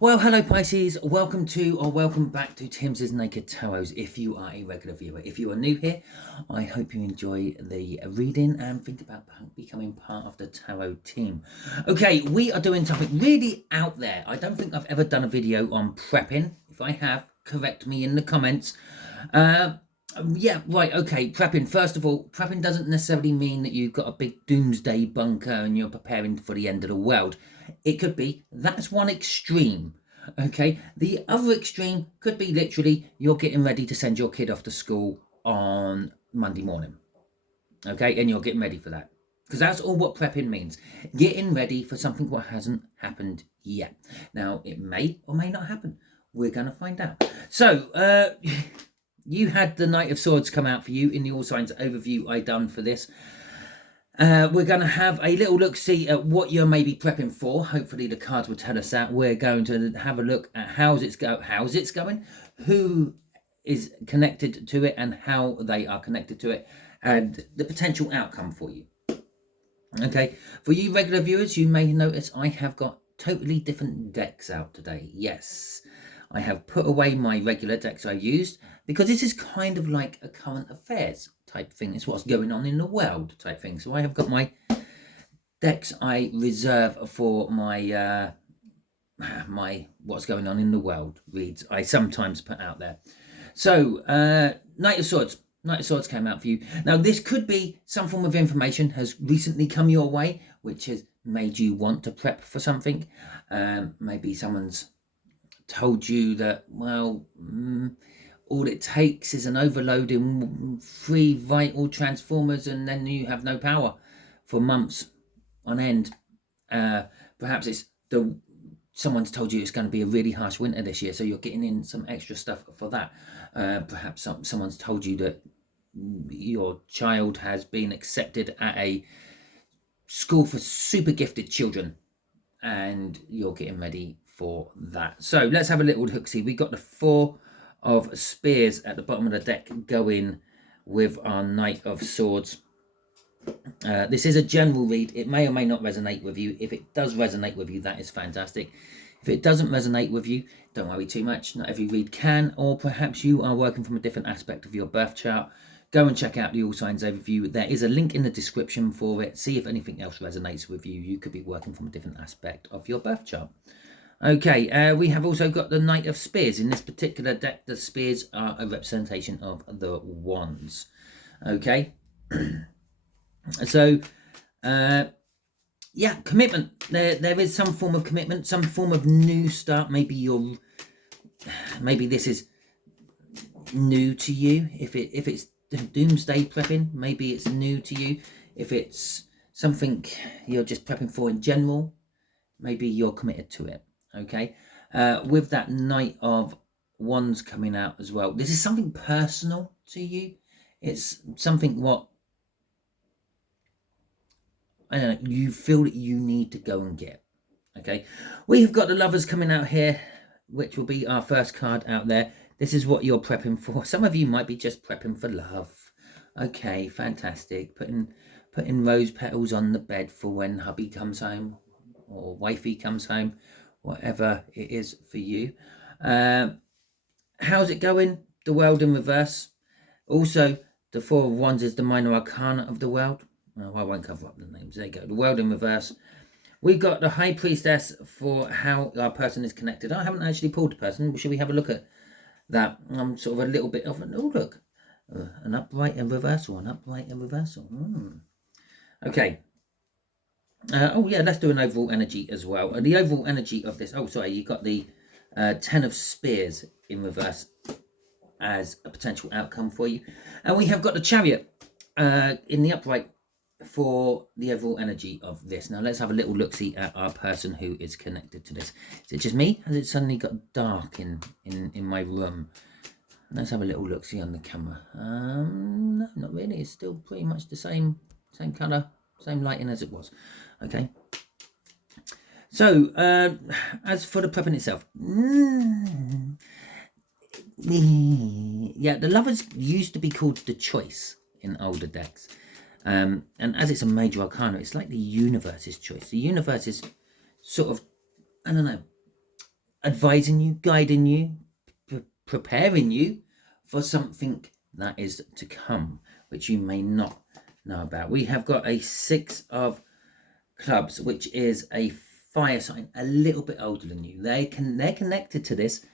Well, hello Pisces, welcome to or welcome back to Timsy Naked Tarot if you are a regular viewer. If you are new here, I hope you enjoy the reading and think about becoming part of the tarot team. Okay, we are doing something really out there. I don't think I've ever done a video on prepping. If I have, correct me in the comments. Yeah, right, okay, prepping. First of all, prepping doesn't necessarily mean that you've got a big doomsday bunker and you're preparing for the end of the world. It could be, that's one extreme, okay? The other extreme could be literally you're getting ready to send your kid off to school on Monday morning, okay? And you're getting ready for that. Because that's all what prepping means. Getting ready for something what hasn't happened yet. Now, it may or may not happen. We're going to find out. So, you had the Knight of Swords come out for you in the All Signs overview I done for this. We're going to have a little look-see at what you're maybe prepping for. Hopefully the cards will tell us that. We're going to have a look at how's it's going, who is connected to it and how they are connected to it, and the potential outcome for you. Okay, for you regular viewers, you may notice I have got totally different decks out today. Yes, I have put away my regular decks I used because this is kind of like a current affairs type thing. It's what's going on in the world type thing. So I have got my decks I reserve for my my what's going on in the world reads I sometimes put out there. So Knight of Swords. Knight of Swords came out for you. Now, this could be some form of information has recently come your way, which has made you want to prep for something. Maybe someone's told you that, well, all it takes is an overload in 3 vital transformers and then you have no power for months on end. Perhaps it's someone's told you it's going to be a really harsh winter this year, so you're getting in some extra stuff for that. Perhaps someone's told you that your child has been accepted at a school for super gifted children and you're getting ready for that. So let's have a little look-see. We got the 4 of Spears at the bottom of the deck going with our Knight of Swords. This is a general read. It may or may not resonate with you. If it does resonate with you, that is fantastic. If it doesn't resonate with you, don't worry too much. Not every read can, or perhaps you are working from a different aspect of your birth chart. Go and check out the All Signs overview. There is a link in the description for it. See if anything else resonates with you. You could be working from a different aspect of your birth chart. Okay, we have also got the Knight of Spears. In this particular deck, the spears are a representation of the wands. Okay. So, yeah, commitment. There is some form of commitment, some form of new start. Maybe this is new to you. If it's doomsday prepping, maybe it's new to you. If it's something you're just prepping for in general, maybe you're committed to it. Okay, with that Knight of Wands coming out as well, this is something personal to you. It's something what I don't know, you feel that you need to go and get. Okay, we've got the Lovers coming out here, which will be our first card out there. This is what you're prepping for. Some of you might be just prepping for love. Okay, fantastic. Putting rose petals on the bed for when hubby comes home or wifey comes home, whatever it is for you. How's it going? The World in reverse. Also, the 4 of Wands is the minor arcana of the world. Well, I won't cover up the names. There you go. The World in reverse. We've got the High Priestess for how our person is connected. I haven't actually pulled the person. Should we have a look at that? I'm sort of a little bit of an... Oh, look. An upright and reversal. An upright and reversal. Okay. Oh, yeah, let's do an overall energy as well. The overall energy of this... Oh, sorry. You got the 10 of Spears in reverse as a potential outcome for you. And we have got the Chariot in the upright for the overall energy of this. Now let's have a little look-see at our person who is connected to this. Is it just me? Has it suddenly got dark in my room? Let's have a little look-see on the camera. No, not really. It's still pretty much the same colour, same lighting as it was. Okay. So, as for the prepping itself, yeah, the Lovers used to be called the Choice in older decks. And as it's a major arcana, it's like the universe's choice. The universe is sort of, I don't know, advising you, guiding you, preparing you for something that is to come, which you may not know about. We have got a 6 of clubs, which is a fire sign, a little bit older than you. They're connected to this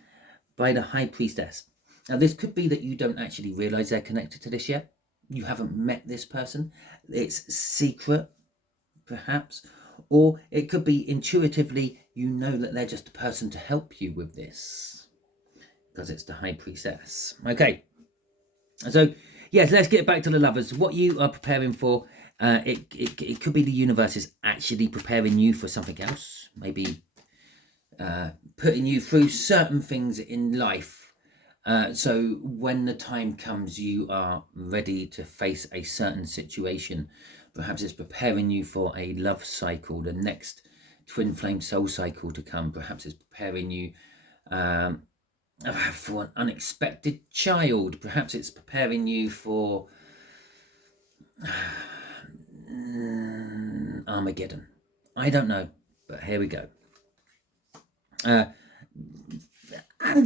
by the high priestess. Now, this could be that you don't actually realize they're connected to this yet. You haven't met this person. It's secret, perhaps. Or it could be intuitively, you know that they're just a person to help you with this, because it's the high priestess. Okay. So, yes, let's get back to the lovers. What you are preparing for, it could be the universe is actually preparing you for something else. Maybe putting you through certain things in life. So when the time comes, you are ready to face a certain situation. Perhaps it's preparing you for a love cycle, the next twin flame soul cycle to come. Perhaps it's preparing you for an unexpected child. Perhaps it's preparing you for Armageddon. I don't know, but here we go. And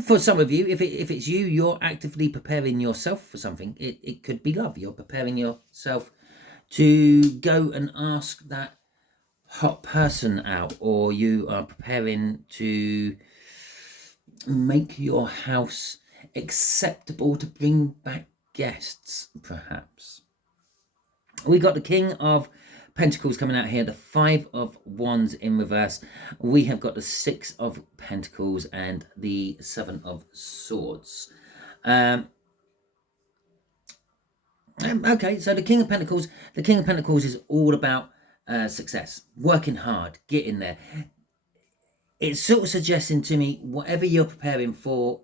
for some of you, if it's you, you're actively preparing yourself for something. It could be love. You're preparing yourself to go and ask that hot person out, or you are preparing to make your house acceptable to bring back guests, perhaps. We got the King of Pentacles coming out here, the 5 of Wands in reverse. We have got the 6 of Pentacles and the 7 of Swords. Okay, so the King of Pentacles is all about success, working hard, getting there. It's sort of suggesting to me, whatever you're preparing for,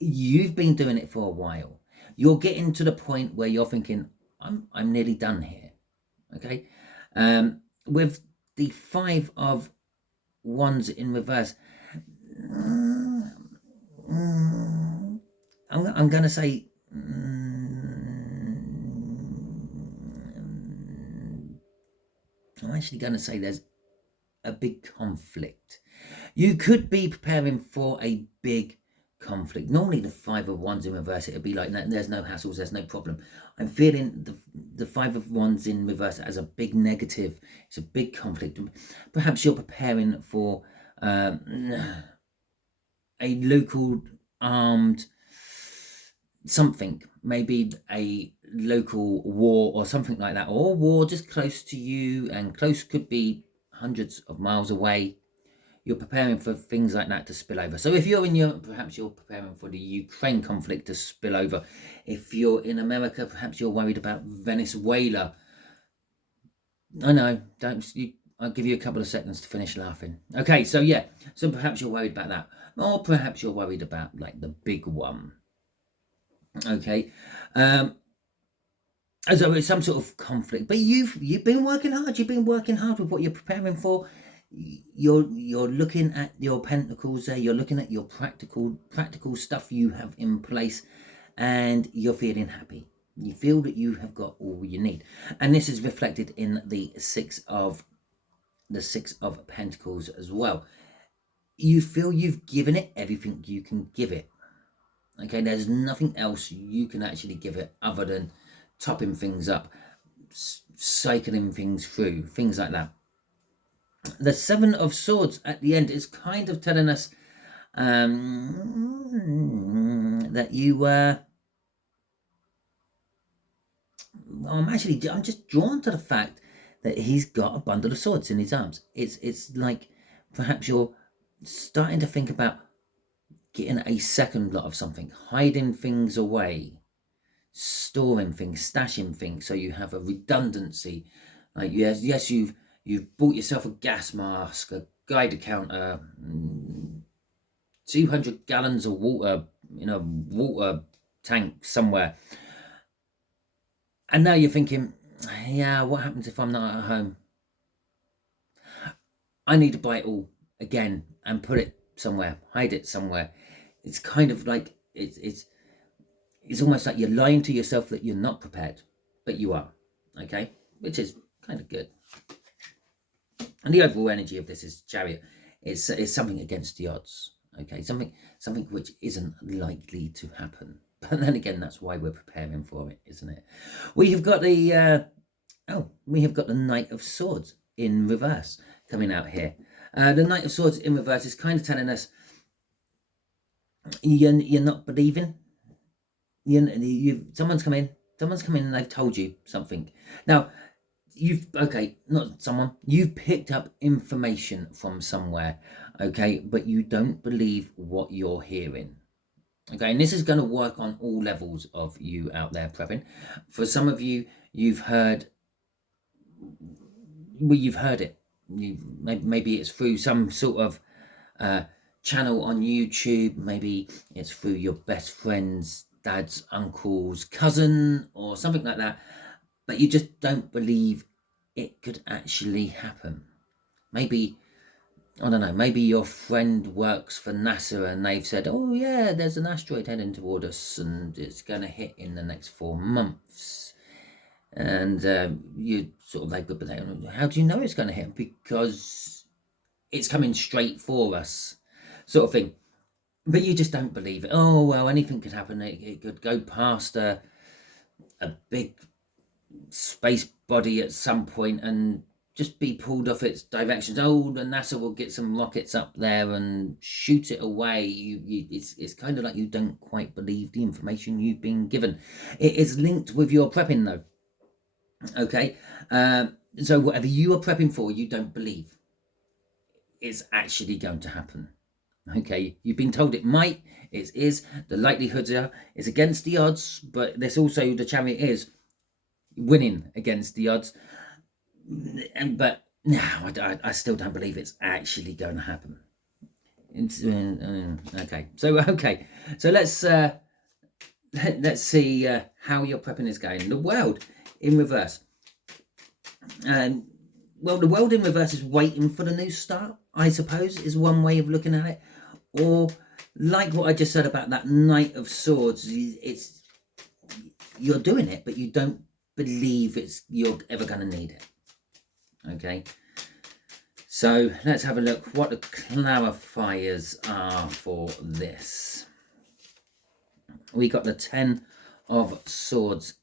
you've been doing it for a while. You're getting to the point where you're thinking, I'm nearly done here. Okay, with the 5 of Wands in reverse, I'm going to say I'm actually going to say there's a big conflict. You could be preparing for a big conflict. Normally the 5 of Wands in reverse, it would be like, there's no hassles, there's no problem. I'm feeling the 5 of Wands in reverse as a big negative. It's a big conflict. Perhaps you're preparing for a local armed something, maybe a local war or something like that, or war just close to you, and close could be hundreds of miles away. You're preparing for things like that to spill over. So if you're in Europe, perhaps you're preparing for the Ukraine conflict to spill over. If you're in America, perhaps you're worried about Venezuela. I know, I'll give you a couple of seconds to finish laughing. Okay, so yeah, so perhaps you're worried about that. Or perhaps you're worried about like the big one. Okay. So it's some sort of conflict, but you've been working hard. You've been working hard with what you're preparing for. You're looking at your pentacles there. You're looking at your practical stuff you have in place, and you're feeling happy. You feel that you have got all you need, and this is reflected in the 6 of Pentacles as well. You feel you've given it everything you can give it. Okay, there's nothing else you can actually give it other than topping things up, cycling things through, things like that. The 7 of Swords at the end is kind of telling us that you I'm just drawn to the fact that he's got a bundle of swords in his arms. It's like perhaps you're starting to think about getting a second lot of something, hiding things away, storing things, stashing things, so you have a redundancy. Like yes, you've bought yourself a gas mask, a Geiger counter, 200 gallons of water in a water tank somewhere, and now you're thinking, yeah, what happens if I'm not at home? I need to buy it all again and put it somewhere, hide it somewhere. It's kind of like it's almost like you're lying to yourself that you're not prepared, but you are. Okay, which is kind of good. And the overall energy of this is Chariot. It's something against the odds. Okay, something which isn't likely to happen. But then again, that's why we're preparing for it, isn't it? We have got the we have got the Knight of Swords in reverse coming out here. The Knight of Swords in reverse is kind of telling us you're not believing. Someone's come in and they've told you something. Now, you've picked up information from somewhere, okay, but you don't believe what you're hearing. Okay, and this is going to work on all levels of you out there prepping. For some of you, you've heard it. Maybe it's through some sort of channel on YouTube. Maybe it's through your best friend's dad's uncle's cousin or something like that. But you just don't believe it could actually happen. Maybe, I don't know, maybe your friend works for NASA and they've said, oh yeah, there's an asteroid heading toward us and it's going to hit in the next 4 months. And you sort of like, but how do you know it's going to hit? Because it's coming straight for us, sort of thing. But you just don't believe it. Oh, well, anything could happen. It could go past a big space body at some point and just be pulled off its directions. Oh, the NASA will get some rockets up there and shoot it away. It's kind of like you don't quite believe the information you've been given. It is linked with your prepping, though. Okay, so whatever you are prepping for, you don't believe it's actually going to happen. Okay, you've been told it might, it is, the likelihoods are, it's against the odds, but there's also the chariot is winning against the odds. But no, I still don't believe it's actually going to happen. Okay, so let's see how your prepping is going. The World in reverse. Well, the World in reverse is waiting for the new start, I suppose, is one way of looking at it. Or like what I just said about that Knight of Swords, it's you're doing it, but you don't believe you're ever going to need it. Okay, so let's have a look what the clarifiers are for this. We got the 10 of Swords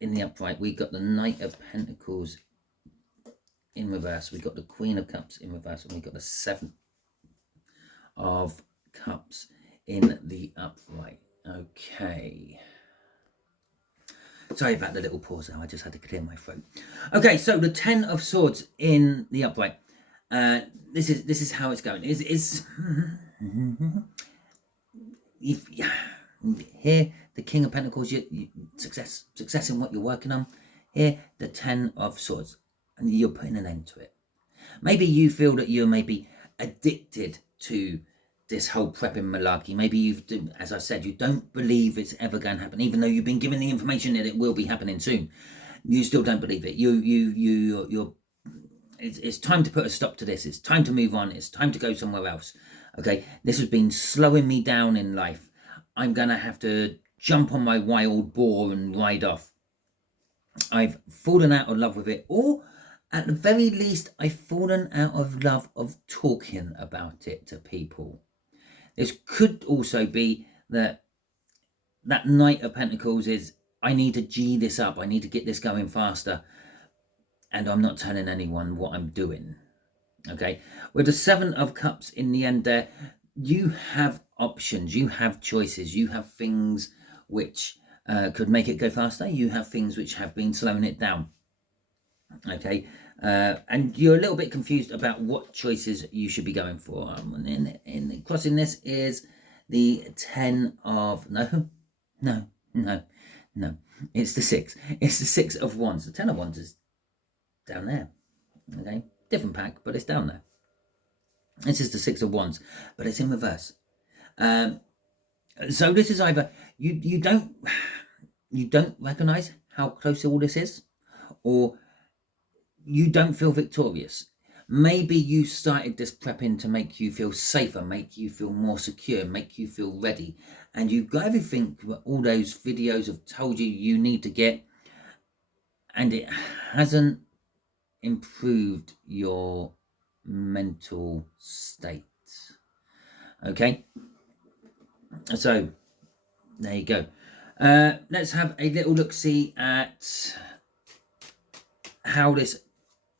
in the upright. We got the Knight of Pentacles in reverse. We got the Queen of Cups in reverse, and we got the 7 of Cups in the upright. Okay. Sorry about the little pause there. I just had to clear my throat. Okay, so the 10 of Swords in the upright. This is how it's going. Here, the King of Pentacles, success in what you're working on. Here, the 10 of Swords, and you're putting an end to it. Maybe you feel that you're maybe addicted to this whole prepping malarkey. Maybe as I said, you don't believe it's ever going to happen, even though you've been given the information that it will be happening soon. You still don't believe it. It's time to put a stop to this. It's time to move on. It's time to go somewhere else. Okay, this has been slowing me down in life. I'm gonna have to jump on my wild boar and ride off. I've fallen out of love with it, or at the very least, I've fallen out of love of talking about it to people. This could also be that Knight of Pentacles is, I need to G this up. I need to get this going faster. And I'm not telling anyone what I'm doing. Okay. With the 7 of Cups in the end there, you have options. You have choices. You have things which could make it go faster. You have things which have been slowing it down. Okay. And you're a little bit confused about what choices you should be going for. In crossing this is the 10 of no. It's the 6. It's the 6 of Wands. The 10 of Wands is down there. Okay, different pack, but it's down there. This is the 6 of Wands, but it's in reverse. So this is either you don't recognize how close all this is, or you don't feel victorious. Maybe you started this prepping to make you feel safer, make you feel more secure, make you feel ready, and you've got everything that all those videos have told you need to get, and it hasn't improved your mental state. Okay, so there you go. Let's have a little look-see at how this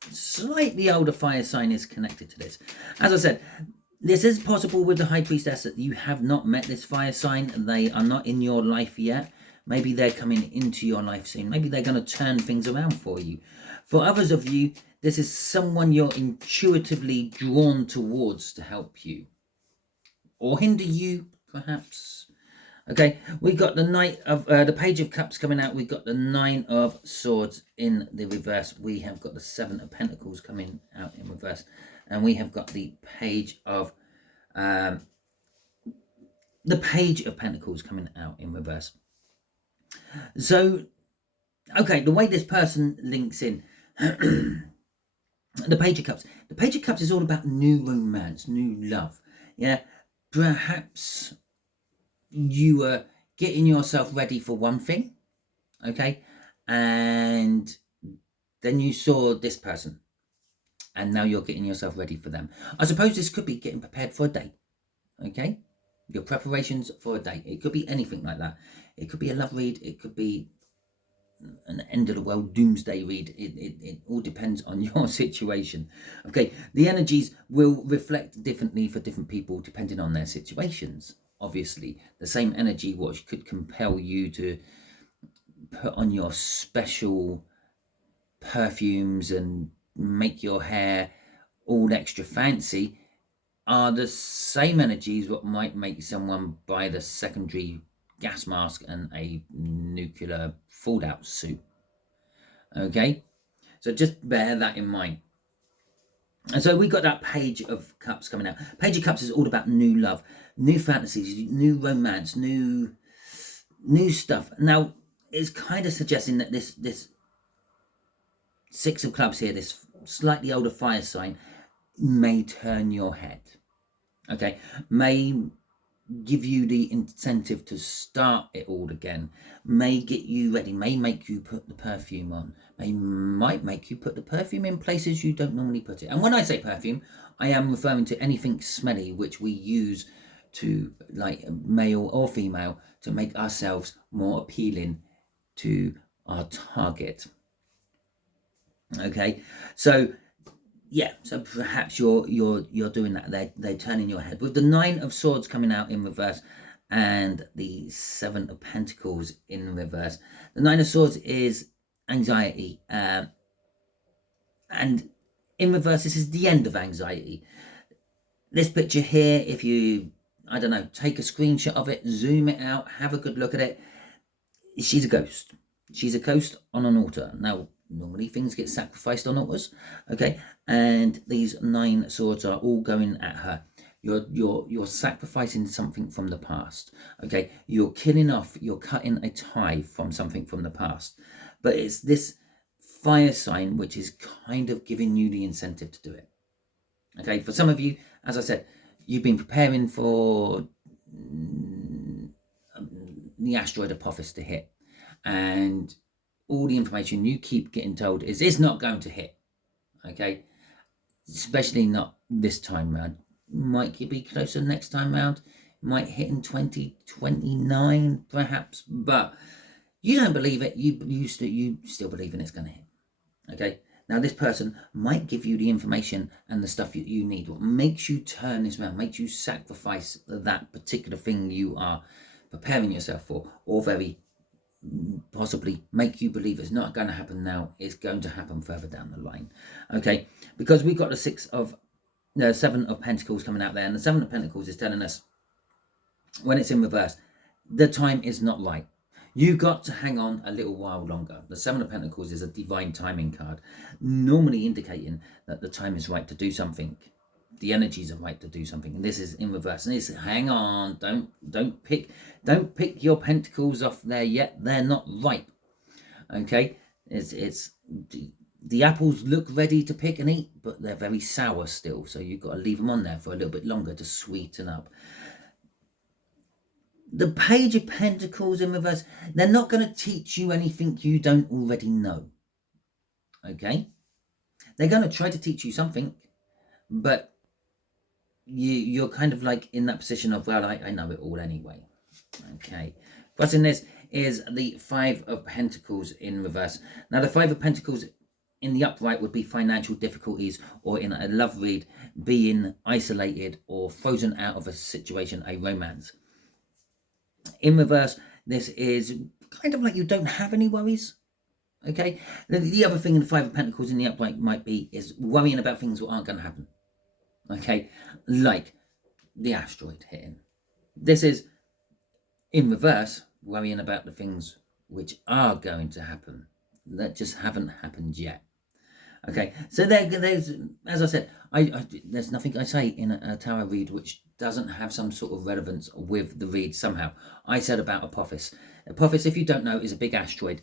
slightly older fire sign is connected to this. As I said, this is possible with the High Priestess that you have not met this fire sign. They are not in your life yet. Maybe they're coming into your life soon. Maybe they're going to turn things around for you. For others of you, this is someone you're intuitively drawn towards to help you or hinder you, perhaps. Okay, we've got the Knight of the Page of Cups coming out. We've got the Nine of Swords in the reverse. We have got the Seven of Pentacles coming out in reverse, and we have got the Page of Pentacles coming out in reverse. So, okay, the way this person links in, the Page of Cups. The Page of Cups is all about new romance, new love. Yeah, perhaps you were getting yourself ready for one thing, okay, and then you saw this person, and now you're getting yourself ready for them. I suppose this could be getting prepared for a date, okay, your preparations for a date. It could be anything like that. It could be a love read, it could be an end of the world doomsday read. It all depends on your situation. Okay, the energies will reflect differently for different people depending on their situations. Obviously, the same energy which could compel you to put on your special perfumes and make your hair all extra fancy are the same energies what might make someone buy the secondary gas mask and a nuclear fallout suit. Okay, so just bear that in mind. And so we got that Page of Cups coming out. Page of Cups is all about new love, new fantasies, new romance, new stuff. Now it's kind of suggesting that this Six of Clubs here, this slightly older fire sign, may turn your head. Okay, may give you the incentive to start it all again, may get you ready, may make you put the perfume on, might make you put the perfume in places you don't normally put it. And when I say perfume, I am referring to anything smelly which we use to, like male or female, to make ourselves more appealing to our target. Okay, so yeah, so perhaps you're doing that. They're turning your head with the Nine of Swords coming out in reverse and the Seven of Pentacles in reverse. The Nine of Swords is anxiety, and in reverse this is the end of anxiety. This picture here, if you, I don't know, take a screenshot of it, zoom it out, have a good look at it, she's a ghost. She's a ghost on an altar. Now normally things get sacrificed on altars, okay, and these 9 swords are all going at her. You're sacrificing something from the past, okay, you're killing off, you're cutting a tie from something from the past, but it's this fire sign which is kind of giving you the incentive to do it. Okay, for some of you, as I said, you've been preparing for the asteroid Apophis to hit, and all the information you keep getting told is it's not going to hit. Okay, especially not this time round. Might be closer next time round, might hit in 2029 perhaps, but you don't believe it. You still believe in it's going to hit. Okay, now this person might give you the information and the stuff you need. What makes you turn this around, makes you sacrifice that particular thing you are preparing yourself for, or very possibly make you believe it's not going to happen now, it's going to happen further down the line. Okay, because we've got the Seven of Pentacles coming out there, and the Seven of Pentacles is telling us when it's in reverse, the time is not right. You've got to hang on a little while longer. The Seven of Pentacles is a divine timing card, normally indicating that the time is right to do something. The energies are right to do something, and this is in reverse. And it's hang on, don't pick your pentacles off there yet. They're not ripe. Okay, it's the apples look ready to pick and eat, but they're very sour still. So you've got to leave them on there for a little bit longer to sweeten up. The Page of Pentacles in reverse, they're not going to teach you anything you don't already know. Okay, they're going to try to teach you something, but you're kind of like in that position of, well, I know it all anyway. Okay. What's in this is the Five of Pentacles in reverse. Now, the Five of Pentacles in the upright would be financial difficulties, or in a love read, being isolated or frozen out of a situation, a romance. In reverse, this is kind of like you don't have any worries. Okay. The other thing in the Five of Pentacles in the upright might be is worrying about things that aren't going to happen. Okay. Like the asteroid hitting. This is in reverse, worrying about the things which are going to happen that just haven't happened yet. Okay, so there's, as I said, there's nothing I say in a tarot read which doesn't have some sort of relevance with the read somehow. I said about Apophis. Apophis, if you don't know, is a big asteroid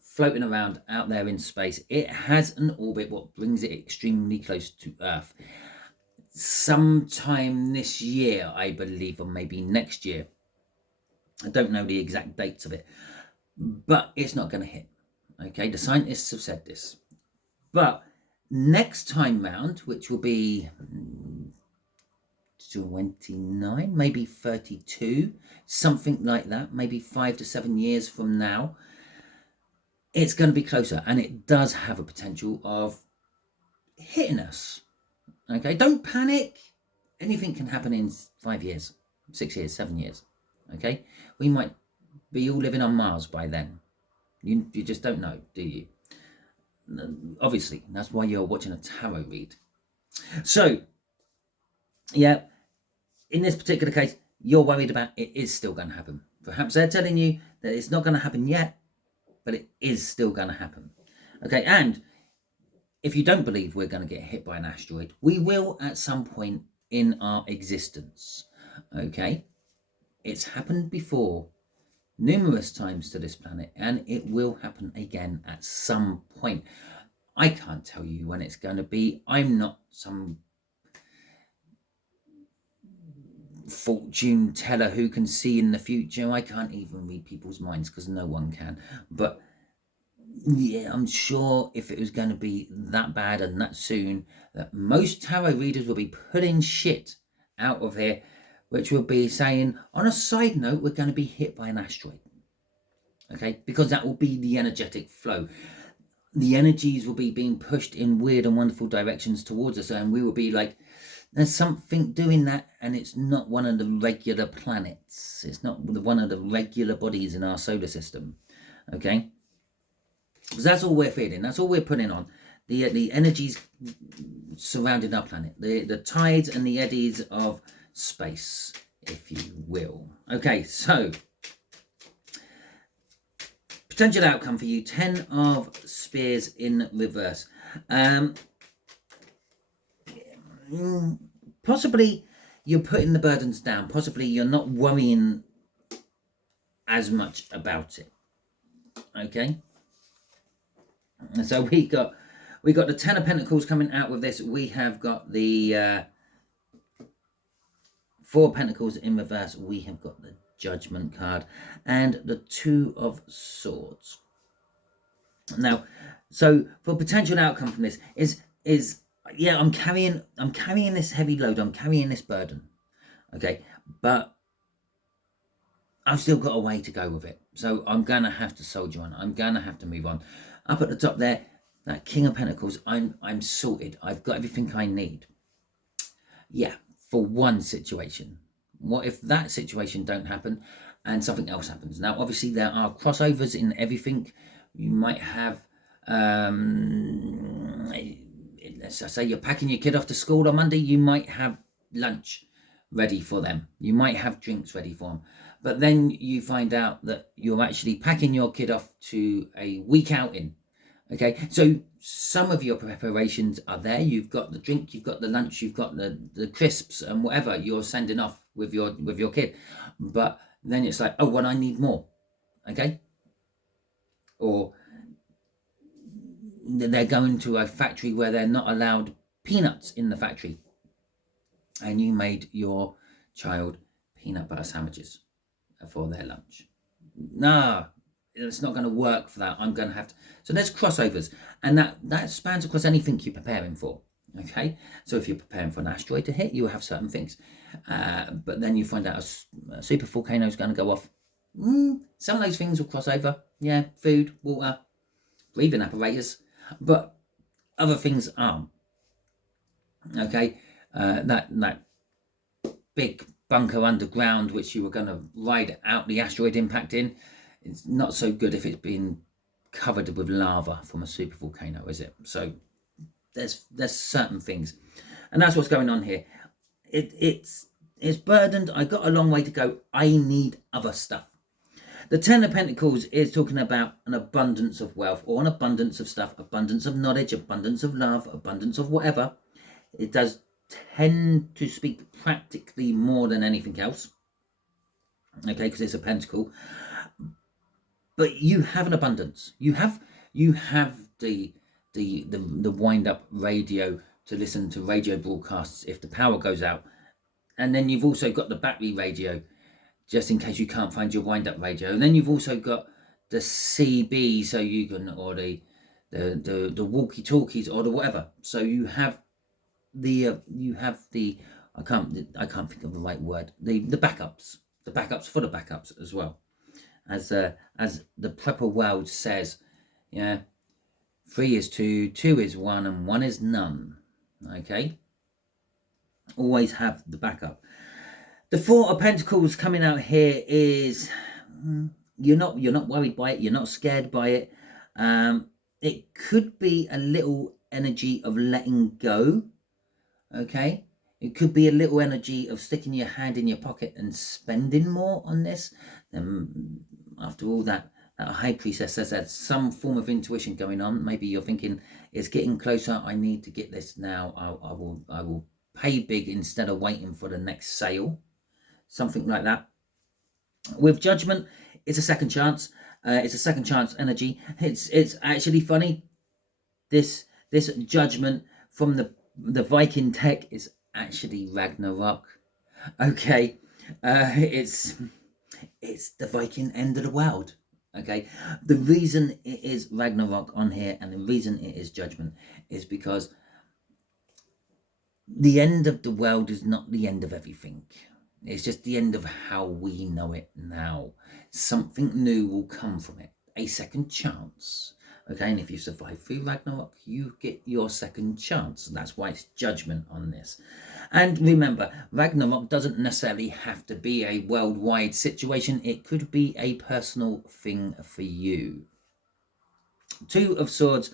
floating around out there in space. It has an orbit what brings it extremely close to Earth. Sometime this year, I believe, or maybe next year. I don't know the exact dates of it, but it's not going to hit. Okay, the scientists have said this. But next time round, which will be 29, maybe 32, something like that, maybe 5 to 7 years from now, it's going to be closer, and it does have a potential of hitting us. Okay, don't panic. Anything can happen in 5 years, 6 years, 7 years. Okay, we might be all living on Mars by then. You just don't know, do you? Obviously, that's why you're watching a tarot read. So, yeah, in this particular case, you're worried about it is still going to happen. Perhaps they're telling you that it's not going to happen yet, but it is still going to happen. Okay, and if you don't believe we're going to get hit by an asteroid, we will at some point in our existence. Okay, it's happened before numerous times to this planet, and it will happen again at some point. I can't tell you when it's going to be. I'm not some fortune teller who can see in the future. I can't even read people's minds because no one can. But yeah, I'm sure if it was going to be that bad and that soon, that most tarot readers will be putting shit out of here, which will be saying, on a side note, we're going to be hit by an asteroid. Okay, because that will be the energetic flow. The energies will be being pushed in weird and wonderful directions towards us, and we will be like, there's something doing that, and it's not one of the regular planets. It's not one of the regular bodies in our solar system. Okay, because that's all we're feeling. That's all we're putting on. The energies surrounding our planet, the tides and the eddies of space, if you will. Okay, so potential outcome for you, 10 of Spears in reverse. Possibly you're putting the burdens down. Possibly you're not worrying as much about it. Okay. And so we got the 10 of Pentacles coming out with this. We have got the 4 of Pentacles in reverse. We have got the Judgment card and the 2 of Swords. Now, so for potential outcome from this is yeah, I'm carrying this heavy load. I'm carrying this burden. Okay, but I've still got a way to go with it. So I'm gonna have to soldier on. I'm gonna have to move on. Up at the top there, that King of Pentacles. I'm sorted. I've got everything I need. Yeah, for one situation. What if that situation don't happen and something else happens? Now, obviously, there are crossovers in everything. You might have, let's say you're packing your kid off to school on Monday, you might have lunch ready for them. You might have drinks ready for them. But then you find out that you're actually packing your kid off to a week outing. Okay, so some of your preparations are there. You've got the drink, you've got the lunch, you've got the crisps and whatever you're sending off with your kid. But then it's like, oh, well, I need more. Okay, or they're going to a factory where they're not allowed peanuts in the factory, and you made your child peanut butter sandwiches for their lunch. Nah, it's not going to work for that. I'm going to have to. So there's crossovers, and that spans across anything you're preparing for. Okay, so if you're preparing for an asteroid to hit, you have certain things. But then you find out a super volcano is going to go off. Some of those things will cross over. Yeah, food, water, breathing apparatus. But other things aren't. Okay, that big bunker underground which you were going to ride out the asteroid impact in, it's not so good if it's been covered with lava from a super volcano, is it? So there's certain things, and that's what's going on here. It's burdened. I got a long way to go. I need other stuff. The Ten of Pentacles is talking about an abundance of wealth, or an abundance of stuff, abundance of knowledge, abundance of love, abundance of whatever. It does tend to speak practically more than anything else. Okay, because it's a pentacle. But you have an abundance. You have the wind up radio to listen to radio broadcasts if the power goes out. And then you've also got the battery radio, just in case you can't find your wind up radio. And then you've also got the CB, so you can, or the walkie talkies, or the whatever. So you have the I can't think of the right word. The backups for the backups as well. As the prepper world says, yeah, 3 is 2, 2 is 1, and 1 is none. Okay, always have the backup. The Four of Pentacles coming out here is you're not worried by it, you're not scared by it. It could be a little energy of letting go. Okay, it could be a little energy of sticking your hand in your pocket and spending more on this. After all, that High Priestess says there's some form of intuition going on. Maybe you're thinking it's getting closer. I need to get this now. I will pay big instead of waiting for the next sale. Something like that. With Judgment, it's a second chance. It's a second chance energy. It's actually funny. This Judgment from the Viking tech is actually Ragnarok. Okay, it's the Viking end of the world. Okay, the reason it is Ragnarok on here and the reason it is Judgment is because the end of the world is not the end of everything. It's just the end of how we know it now. Something new will come from it. A second chance. Okay, and if you survive through Ragnarok, you get your second chance. That's why it's Judgment on this. And remember, Ragnarok doesn't necessarily have to be a worldwide situation. It could be a personal thing for you. Two of Swords,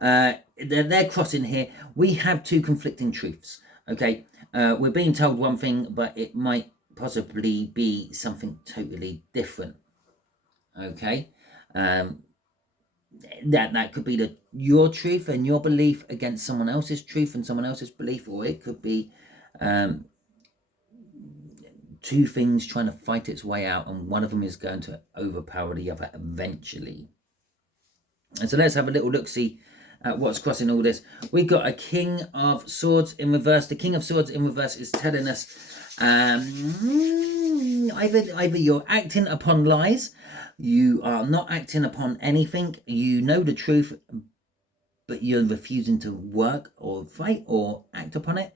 they're crossing here. We have two conflicting truths. Okay, we're being told one thing, but it might possibly be something totally different. Okay, that could be your truth and your belief against someone else's truth and someone else's belief, or it could be two things trying to fight its way out, and one of them is going to overpower the other eventually. And so let's have a little look-see at what's crossing all this. We've got a King of Swords in reverse. The King of Swords in reverse is telling us either you're acting upon lies, you are not acting upon anything, you know the truth, but you're refusing to work or fight or act upon it.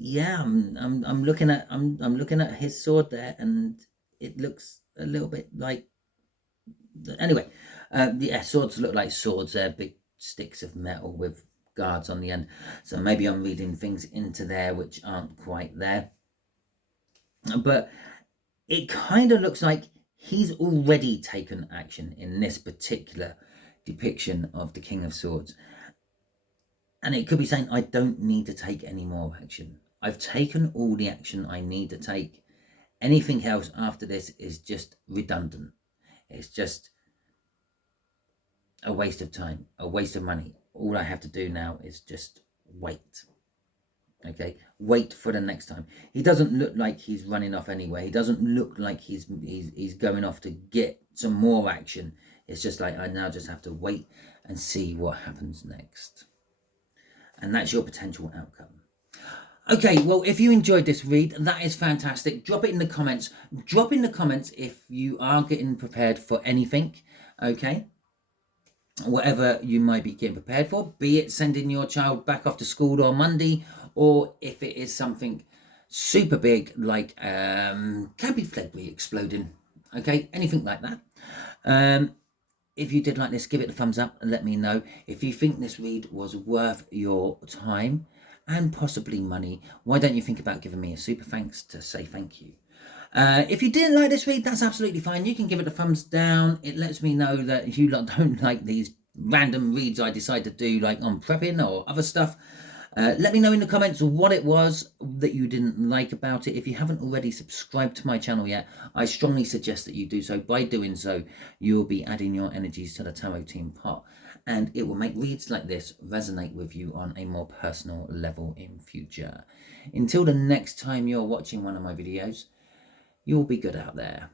Yeah, I'm looking at his sword there, and it looks a little bit like. Anyway, yeah, swords look like swords. They're big sticks of metal with guards on the end. So maybe I'm reading things into there which aren't quite there. But it kind of looks like he's already taken action in this particular depiction of the King of Swords. And it could be saying, I don't need to take any more action. I've taken all the action I need to take. Anything else after this is just redundant. It's just a waste of time, a waste of money. All I have to do now is just wait. Okay, wait for the next time. He doesn't look like he's running off anywhere. He doesn't look like he's going off to get some more action. It's just like, I now just have to wait and see what happens next. And that's your potential outcome. Okay, well, if you enjoyed this read, that is fantastic. Drop it in the comments. Drop in the comments if you are getting prepared for anything, okay? whatever you might be getting prepared for, be it sending your child back off to school on Monday, or if it is something super big like cabin flagry exploding, okay, anything like that. If you did like this, give it a thumbs up and let me know. If you think this read was worth your time and possibly money, why don't you think about giving me a super thanks to say thank you. If you didn't like this read, that's absolutely fine. You can give it a thumbs down. It lets me know that you lot don't like these random reads I decide to do, like on prepping or other stuff. Let me know in the comments what it was that you didn't like about it. If you haven't already subscribed to my channel yet, I strongly suggest that you do so. By doing so, you'll be adding your energies to the tarot team pot, and it will make reads like this resonate with you on a more personal level in future. Until the next time you're watching one of my videos, you'll be good out there.